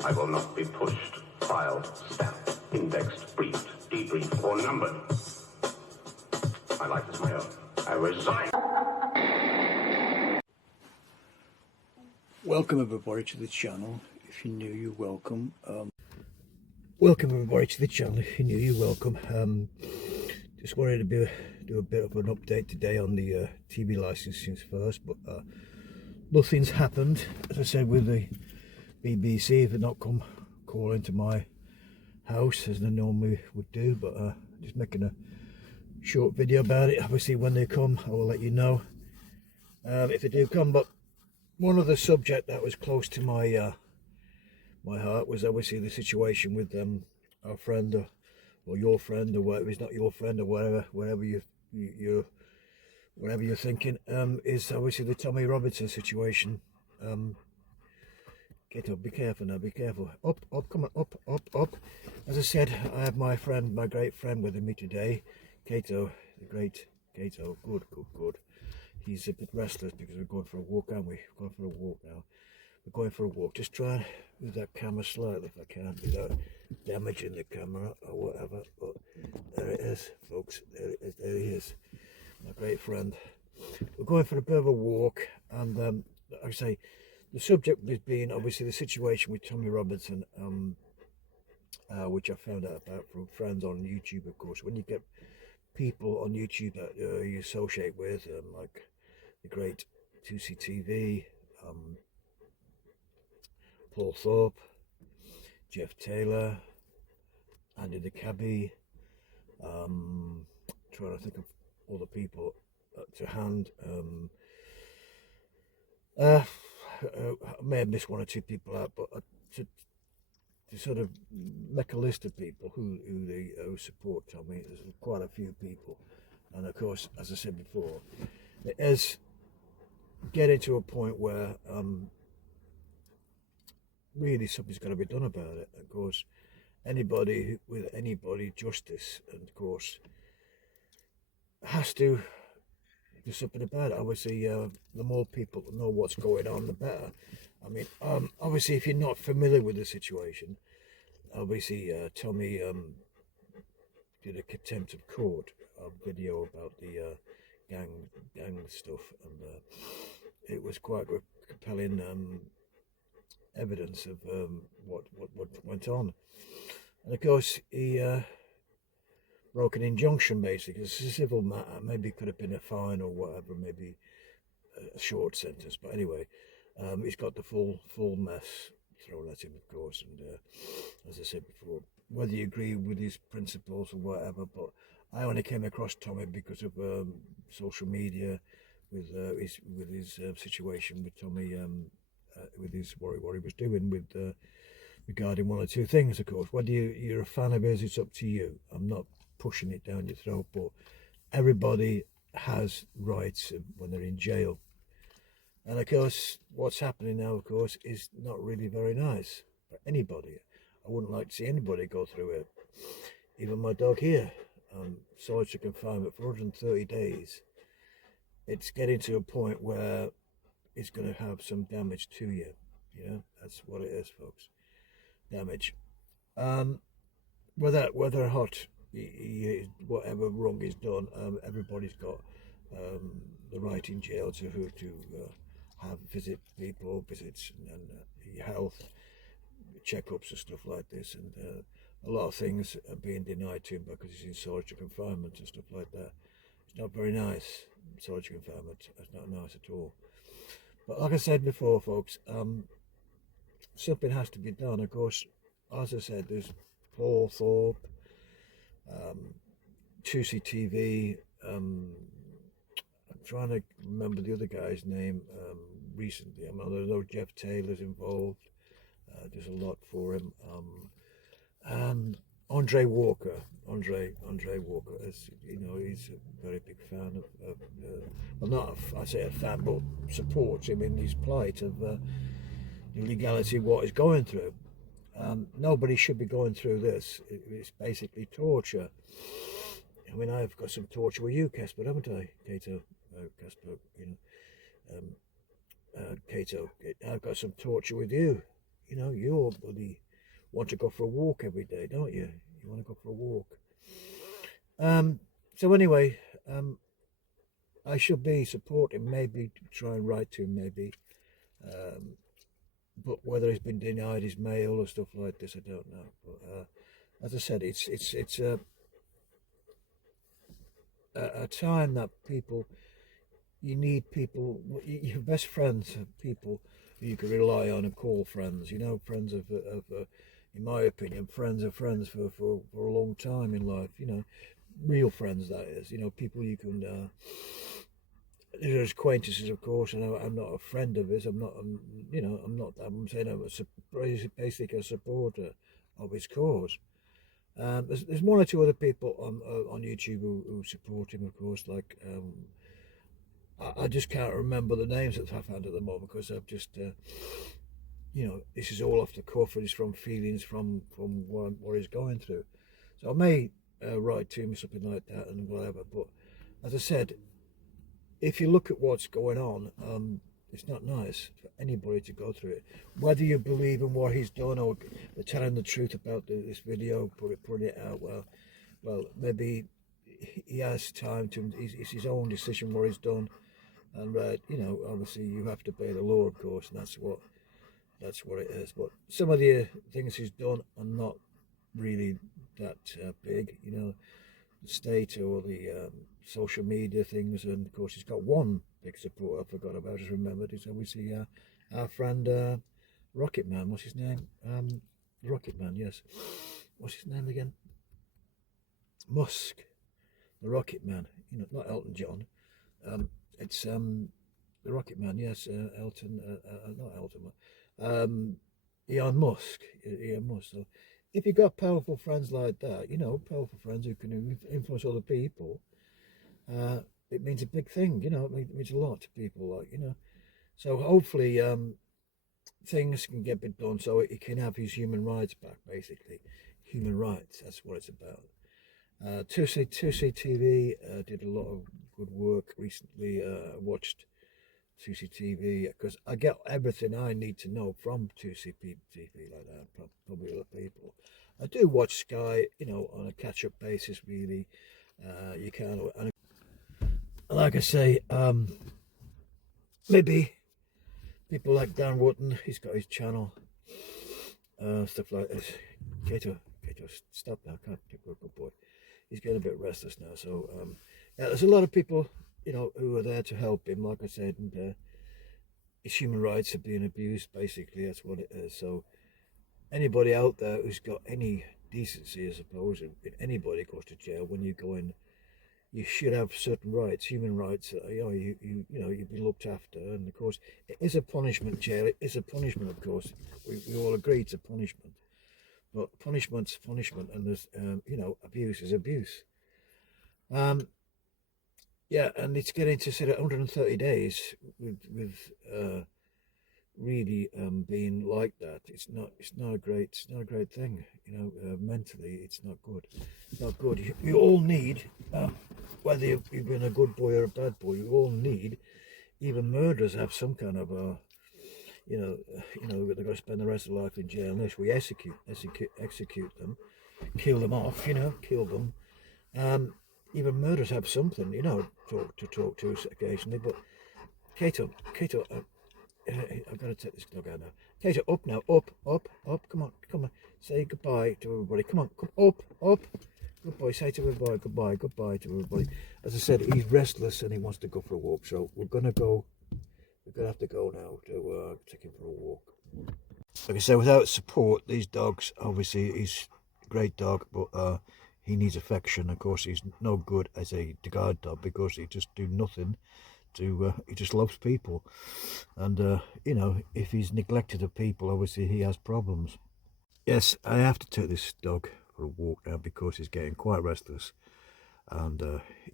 I will not be pushed, filed, stamped, indexed, briefed, debriefed, or numbered. My life is my own. I resign. Welcome everybody to the channel. If you're new, you're welcome. Welcome everybody to the channel. If you're new, you're welcome. Just wanted to do a bit of an update today on the TV licensings first, but nothing's happened. As I said, with the BBC, they've not come calling to my house as they normally would do, but just making a short video about it. Obviously when they come I will let you know if they do come. But one of the subject that was close to my my heart was obviously the situation with our friend or your friend, or whatever. It's not your friend, or whatever you're thinking, is obviously the Tommy Robinson situation. Get up, be careful now, be careful. Up, come on, up. As I said, I have my friend, my great friend with me today, Kato, the great Kato. Good. He's a bit restless because we're going for a walk, aren't we? We're going for a walk now. We're going for a walk. Just try and move that camera slightly if I can, without damaging the camera or whatever. But there it is, folks. There he is, my great friend. We're going for a bit of a walk, and like I say, the subject has been obviously the situation with Tommy Robinson, which I found out about from friends on YouTube. Of course, when you get people on YouTube that you associate with, like the great 2CTV, Paul Thorpe, Jeff Taylor, Andy the Cabbie, trying to think of all the people to hand. I may have missed one or two people out, but to sort of make a list of people who support Tommy, there's quite a few people. And of course, as I said before, it is getting to a point where really something's got to be done about it. Of course, anybody with anybody justice, and of course, has to do something about it. Obviously, the more people know what's going on, the better. I mean, obviously, if you're not familiar with the situation, obviously Tommy did a contempt of court video about the gang stuff, and it was quite compelling evidence of what went on. And of course, he broke an injunction, basically. It's a civil matter. Maybe it could have been a fine or whatever, maybe a short sentence. But anyway, he's got the full mess thrown at him, of course. And as I said before, whether you agree with his principles or whatever, but I only came across Tommy because of social media, with his situation with Tommy, with his what he was doing with regarding one or two things. Of course, whether you're a fan of his, it's up to you. I'm not pushing it down your throat, but everybody has rights when they're in jail. And of course, what's happening now, of course, is not really very nice for anybody. I wouldn't like to see anybody go through it. Even my dog here, solitary confinement for 130 days. It's getting to a point where it's going to have some damage to you. You know, that's what it is, folks. Damage. Whether or not whatever wrong is done, everybody's got the right in jail to visit people, visits, and health checkups and stuff like this, and a lot of things are being denied to him because he's in solitary confinement and stuff like that. It's not very nice, solitary confinement. It's not nice at all. But like I said before, folks, something has to be done. Of course, as I said, there's Paul Thorpe, 2CTV, I'm trying to remember the other guy's name recently. I know Jeff Taylor's involved, does a lot for him. Andre Walker, Andre Walker, as you know, he's a very big fan of well, not I say a fan, but supports him in his plight of the legality of what he's going through. Nobody should be going through this. It's basically torture. I mean, I've got some torture with you, Casper, haven't I, Cato? Casper, you know, Cato, I've got some torture with you. You know, you're bloody want to go for a walk every day, don't you? You want to go for a walk. So anyway, I should be supporting, maybe try and write to him, maybe. But whether he's been denied his mail or stuff like this, I don't know. But as I said, it's a time that people, you need people, your best friends are people you can rely on and call friends. You know, friends of in my opinion, friends are friends for a long time in life. You know, real friends, that is. You know, people you can. There's acquaintances, of course, and I'm not a friend of his. I'm not. You know, I'm not. I'm saying I'm basically a supporter of his cause. There's one or two other people on YouTube who support him, of course. Like I just can't remember the names that I've had at the moment because I've just. You know, this is all off the cuff and it's from feelings from what he's going through. So I may write to him something like that and whatever. But as I said, if you look at what's going on, it's not nice for anybody to go through it. Whether you believe in what he's done or telling the truth about this video, putting it out, well, maybe he has time to. It's his own decision what he's done, and you know, obviously you have to obey the law, of course, and that's what it is. But some of the things he's done are not really that big, you know, the state or the social media things. And of course, he's got one big supporter I forgot about, just remembered. It's obviously our friend Rocket Man. What's his name? Rocket Man, yes. What's his name again? Musk, the Rocket Man. You know, not Elton John. It's the Rocket Man, yes. Elton, not Elton. Elon Musk. So if you've got powerful friends like that, you know, powerful friends who can influence other people, it means a big thing, you know, it means a lot to people, like, you know. So hopefully things can get a bit done so he can have his human rights back, basically. Human rights, that's what it's about. 2C TV did a lot of good work recently. I watched 2C TV because I get everything I need to know from 2C TV like that, probably other people. I do watch Sky, you know, on a catch-up basis, really. You can, and like I say, maybe people like Dan Wootton, he's got his channel, stuff like this. Cato, stop now, can't take a good boy. He's getting a bit restless now, so yeah, there's a lot of people, you know, who are there to help him, like I said, and his human rights are being abused, basically, that's what it is. So anybody out there who's got any decency, I suppose, if anybody goes to jail, when you go in, you should have certain rights, human rights, you know, you know, you've been looked after, and of course, it is a punishment, jail, it is a punishment, of course, we all agree it's a punishment, but punishment's punishment, and there's, you know, abuse is abuse. Yeah, and it's getting to sort of 130 days with really being like that. It's not a great thing. You know, mentally, it's not good. It's not good. You all need, whether you've been a good boy or a bad boy, you all need. Even murderers have some kind of you know, they've got to spend the rest of their life in jail unless we execute them, kill them off. You know, kill them. Even murderers have something, you know, to talk to occasionally. But Cato, I've got to take this dog out now. Cato, up now, up. Come on. Say goodbye to everybody. Come on, come up. Good boy. Say to everybody goodbye to everybody. As I said, he's restless and he wants to go for a walk. So we're gonna have to go now to take him for a walk. Like I said, without support, these dogs, obviously, he's a great dog, but he needs affection. Of course, he's no good as a guard dog because he just do nothing he just loves people, and you know, if he's neglected of people, obviously he has problems. Yes, I have to take this dog for a walk now because he's getting quite restless, and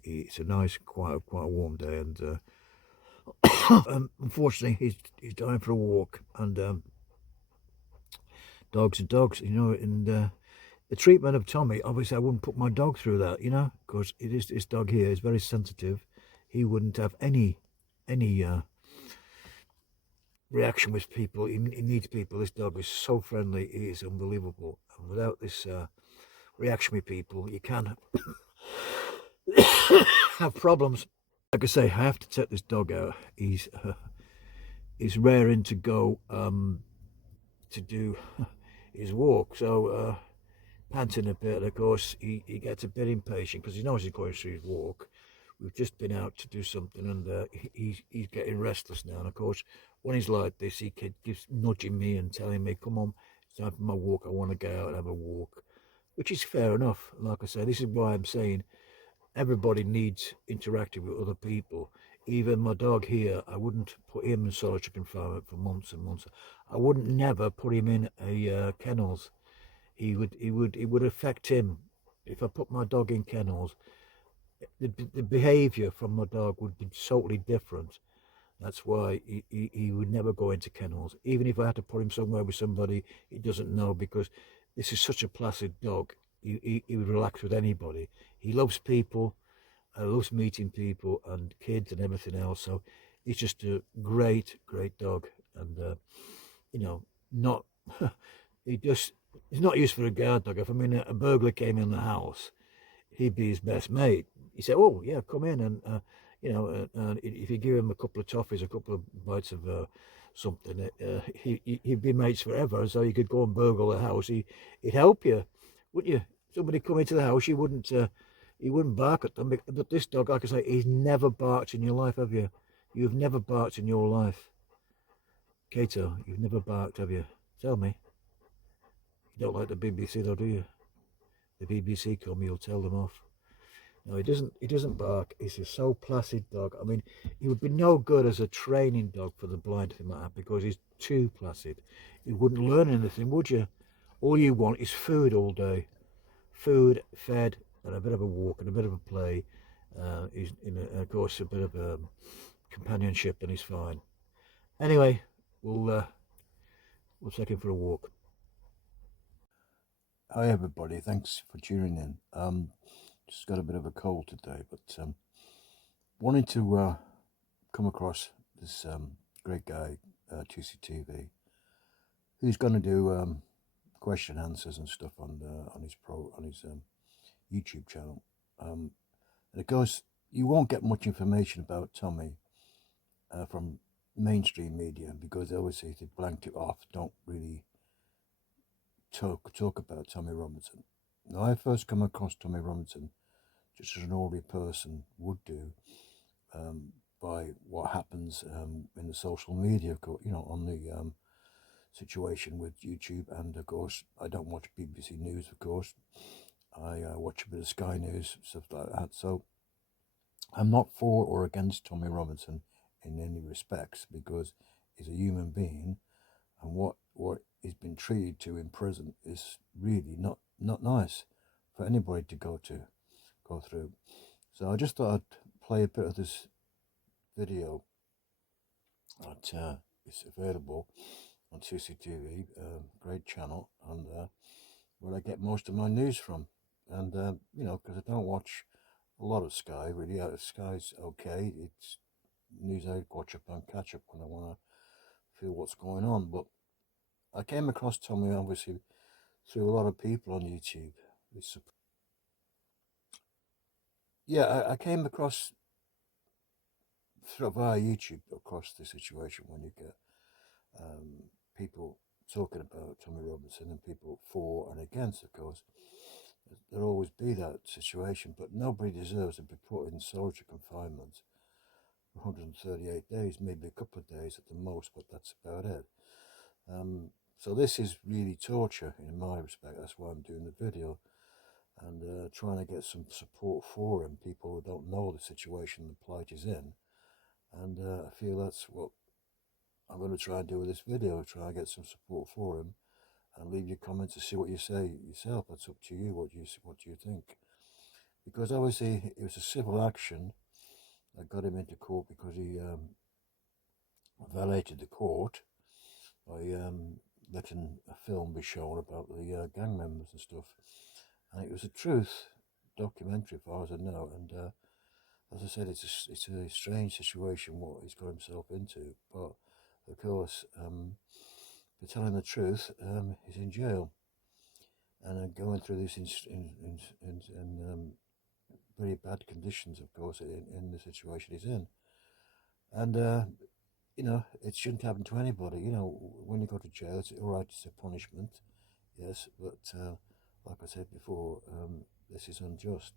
it's a nice, quite a warm day, and unfortunately he's going for a walk, and dogs are dogs, you know, and the treatment of Tommy, obviously I wouldn't put my dog through that, you know, because this dog here is very sensitive. He wouldn't have any reaction with people. He needs people. This dog is so friendly. He is unbelievable. And without this reaction with people, you can have problems. Like I say, I have to take this dog out. He's raring to go to do his walk. So panting a bit. Of course, he gets a bit impatient because he knows he's going through his walk. We've just been out to do something, and he's getting restless now. And of course, when he's like this, he keeps nudging me and telling me, "Come on, it's time for my walk. I want to go out and have a walk," which is fair enough. Like I say, this is why I'm saying everybody needs interacting with other people. Even my dog here, I wouldn't put him in solitary confinement for months and months. I wouldn't never put him in a kennels. It would affect him. If I put my dog in kennels, the behaviour from my dog would be totally different. That's why he would never go into kennels. Even if I had to put him somewhere with somebody he doesn't know, because this is such a placid dog. He would relax with anybody. He loves people, loves meeting people and kids and everything else. So he's just a great dog. And, you know, not, he just, he's not used for a guard dog. If I mean a burglar came in the house, he'd be his best mate. He said, "Oh yeah, come in," and you know, if you give him a couple of toffees, a couple of bites of something, he'd be mates forever. So you could go and burgle the house. He'd help you, wouldn't you? Somebody come into the house, you wouldn't. He wouldn't bark at them. But this dog, like I say, he's never barked in your life, have you? You've never barked in your life, Kato. You've never barked, have you? Tell me. You don't like the BBC, though, do you? The BBC come, you'll tell them off. No, he doesn't. He doesn't bark. He's a so placid dog. I mean, he would be no good as a training dog for the blind, thing like that, because he's too placid. You wouldn't learn anything, would you? All you want is food all day, food, fed, and a bit of a walk and a bit of a play. He's of course, a bit of companionship, and he's fine. Anyway, we'll take him for a walk. Hi everybody. Thanks for tuning in. Just got a bit of a cold today, but wanted to come across this great guy, TCTV, who's going to do question answers and stuff on his YouTube channel. And of course, you won't get much information about Tommy from mainstream media, because obviously they blanked it off. Don't really talk about Tommy Robinson. Now, I first come across Tommy Robinson just as an ordinary person would do, by what happens in the social media, you know, on the situation with YouTube. And of course, I don't watch BBC News, of course. I watch a bit of Sky News, stuff like that. So I'm not for or against Tommy Robinson in any respects, because he's a human being, and what he's been treated to in prison is really not nice for anybody to go through. So I just thought I'd play a bit of this video that is available on CCTV, great channel, and where I get most of my news from. And you know, because I don't watch a lot of Sky really. Sky's okay. It's news I watch up and catch up when I want to feel what's going on. But I came across Tommy obviously through a lot of people on YouTube. I came across via YouTube across the situation when you get people talking about Tommy Robinson, and people for and against, of course. There'll always be that situation, but nobody deserves to be put in solitary confinement for 138 days, maybe a couple of days at the most, but that's about it. So this is really torture in my respect. That's why I'm doing the video, and trying to get some support for him, people who don't know the situation the plight is in, And I feel that's what I'm going to try and do with this video, try and get some support for him, and leave your comments to see what you say yourself. That's up to you, what do you think. Because obviously it was a civil action that got him into court because he violated the court by letting a film be shown about the gang members and stuff. And it was a truth documentary, as far as I know. And as I said, it's a strange situation what he's got himself into. But of course, for telling the truth, he's in jail and going through this in very bad conditions, of course, in the situation he's in. And you know, it shouldn't happen to anybody. You know, when you go to jail, it's all right, it's a punishment, yes, but like I said before, this is unjust,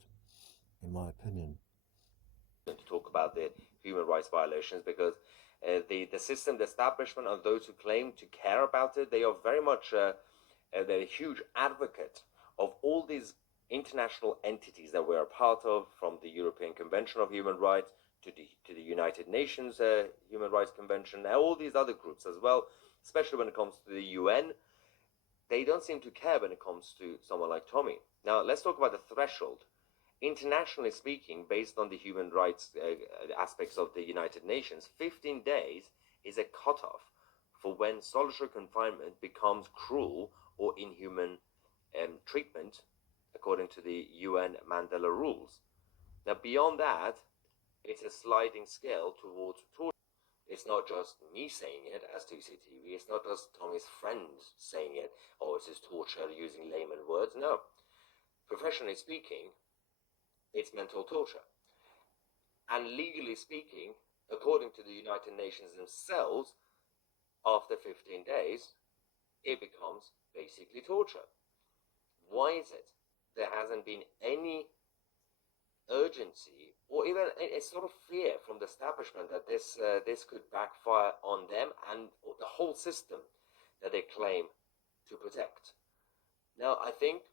in my opinion. To talk about the human rights violations, because the system, the establishment, and those who claim to care about it, they are very much they're a huge advocate of all these international entities that we're a part of, from the European Convention of Human Rights to the United Nations Human Rights Convention, and all these other groups as well, especially when it comes to the UN. They don't seem to care when it comes to someone like Tommy. Now, let's talk about the threshold. Internationally speaking, based on the human rights aspects of the United Nations, 15 days is a cutoff for when solitary confinement becomes cruel or inhuman treatment, according to the UN Mandela rules. Now, beyond that, it's a sliding scale towards torture. It's not just me saying it as 2CTV, it's not just Tommy's friends saying it, or it's his torture using layman words. No. Professionally speaking, it's mental torture. And legally speaking, according to the United Nations themselves, after 15 days, it becomes basically torture. Why is it? There hasn't been any urgency or even a sort of fear from the establishment that this could backfire on them and the whole system that they claim to protect. Now, I think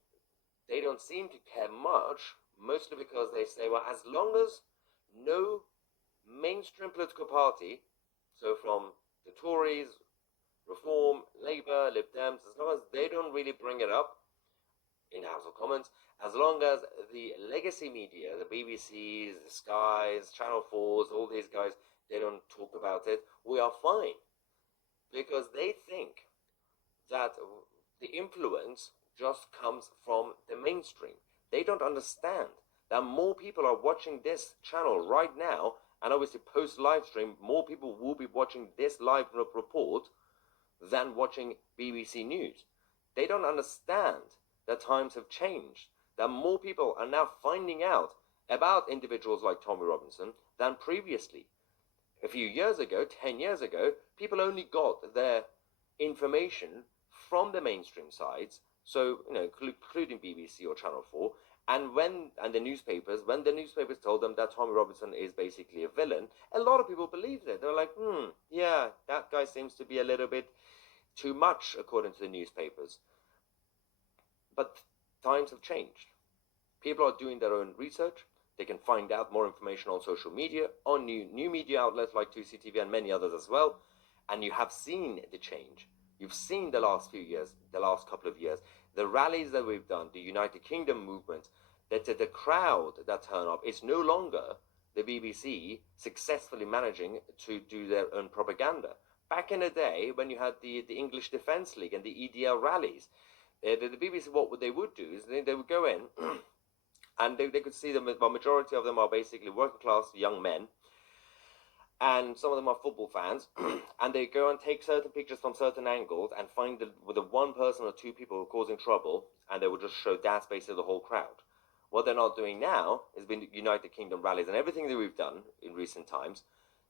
they don't seem to care much, mostly because they say, well, as long as no mainstream political party, so from the Tories, Reform, Labour, Lib Dems, as long as they don't really bring it up in the House of Commons, as long as the legacy media, the BBCs, the Skies, Channel 4s, all these guys, they don't talk about it, we are fine. Because they think that the influence just comes from the mainstream. They don't understand that more people are watching this channel right now, and obviously post live stream, more people will be watching this live report than watching BBC News. They don't understand that times have changed, that more people are now finding out about individuals like Tommy Robinson than previously. A few years ago, 10 years ago, people only got their information from the mainstream sides, so, you know, including BBC or Channel 4, and the newspapers, when the newspapers told them that Tommy Robinson is basically a villain, a lot of people believed it. They were like, yeah, that guy seems to be a little bit too much, according to the newspapers. But times have changed. People are doing their own research. They can find out more information on social media, on new media outlets like 2CTV and many others as well. And you have seen the change. You've seen the last few years, the last couple of years, the rallies that we've done, the United Kingdom movement, that the crowd that turn up is no longer the BBC successfully managing to do their own propaganda. Back in the day, when you had the English Defence League and the EDL rallies, the BBC, what they would do is they would go in and they could see them, the majority of them are basically working class young men, and some of them are football fans, and they go and take certain pictures from certain angles and find the one person or two people causing trouble, and they would just show that's basically the whole crowd. What they're not doing now has been United Kingdom rallies and everything that we've done in recent times,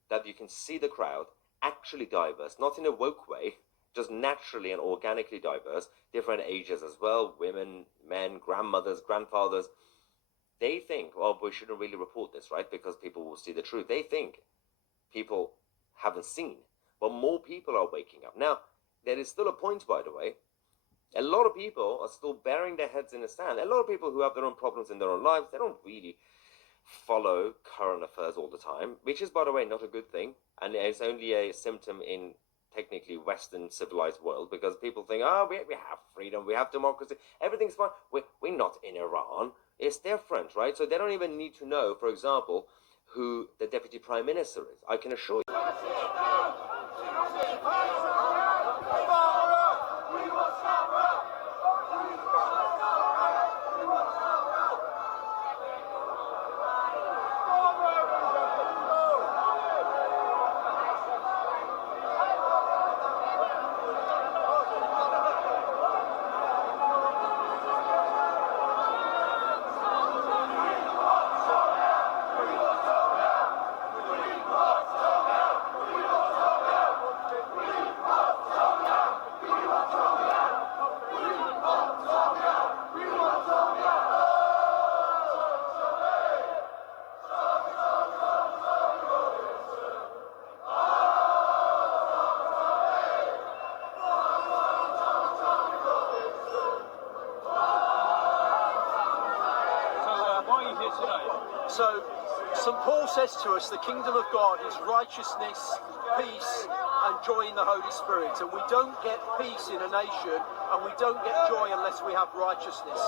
that you can see the crowd actually diverse, not in a woke way, just naturally and organically diverse, different ages as well, women, men, grandmothers, grandfathers. They think, well, we shouldn't really report this, right? Because people will see the truth. They think people haven't seen, but more people are waking up. Now, there is still a point, by the way. A lot of people are still burying their heads in the sand. A lot of people who have their own problems in their own lives, they don't really follow current affairs all the time, which is, by the way, not a good thing, and it's only a symptom in technically Western civilized world, because people think, oh, we have freedom, we have democracy, everything's fine. We're not in Iran. It's different, right? So they don't even need to know, for example, who the deputy prime minister is. I can assure you. So, St. Paul says to us, the kingdom of God is righteousness, peace, and joy in the Holy Spirit. And we don't get peace in a nation, and we don't get joy unless we have righteousness.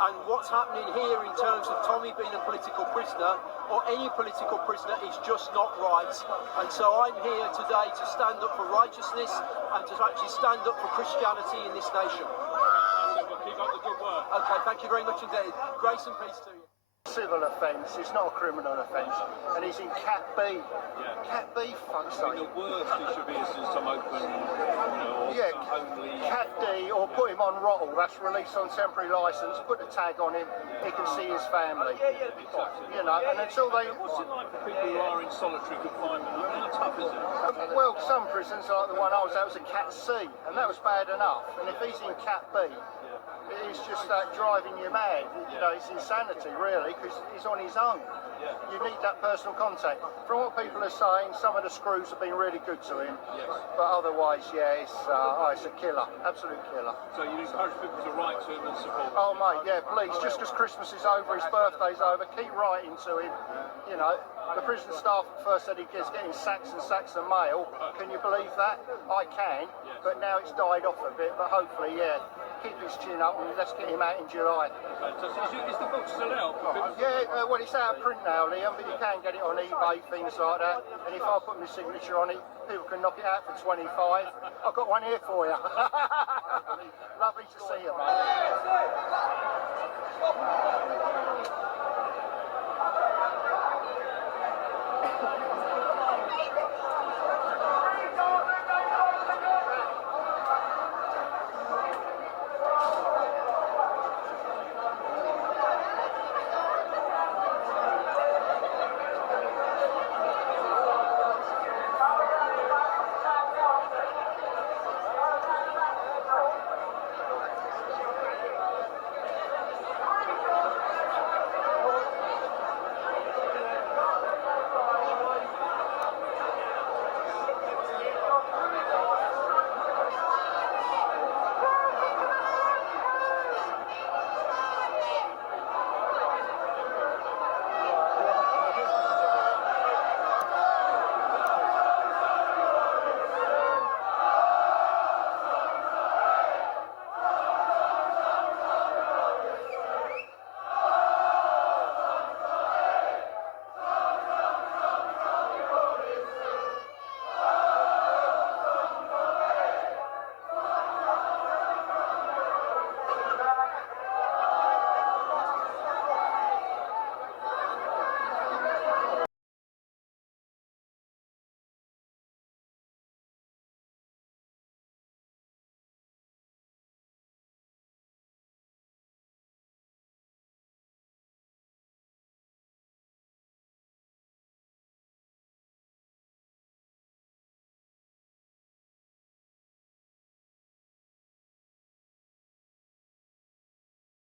And what's happening here in terms of Tommy being a political prisoner, or any political prisoner, is just not right. And so I'm here today to stand up for righteousness and to actually stand up for Christianity in this nation. Well, keep up the good work. Okay, thank you very much indeed. Grace and peace to you. Civil offence, it's not a criminal offence, and he's in Cat B. Yeah. Cat B, fuck's I sake. mean, the worst it should be is some open, or Yeah, only. Cat D, or put him on Rottle, that's released on temporary licence, put a tag on him, he can see his family. Exactly. You know, and until they... What's it like for people who are in solitary confinement? I mean, how tough is it? Well, some prisons, like the one I was at, was a Cat C, and that was bad enough. And if he's in Cat B, it's just driving you mad. You know, it's insanity, really, because he's on his own. You need that personal contact. From what people are saying, some of the screws have been really good to him. But otherwise, yeah, it's a killer, absolute killer. So you encourage people to write to him and support him? Oh, mate, yeah, please, just because Christmas is over, his birthday's over, keep writing to him. You know, the prison staff first said he was getting sacks and sacks of mail. Can you believe that? I can, but now it's died off a bit, but hopefully, yeah. Keep his chin up and let's get him out in July. Is the book still out? Yeah, well, it's out of print now, Liam, but you can get it on eBay, things like that. And if I put my signature on it, people can knock it out for 25. I've got one here for you. Lovely to see you, mate.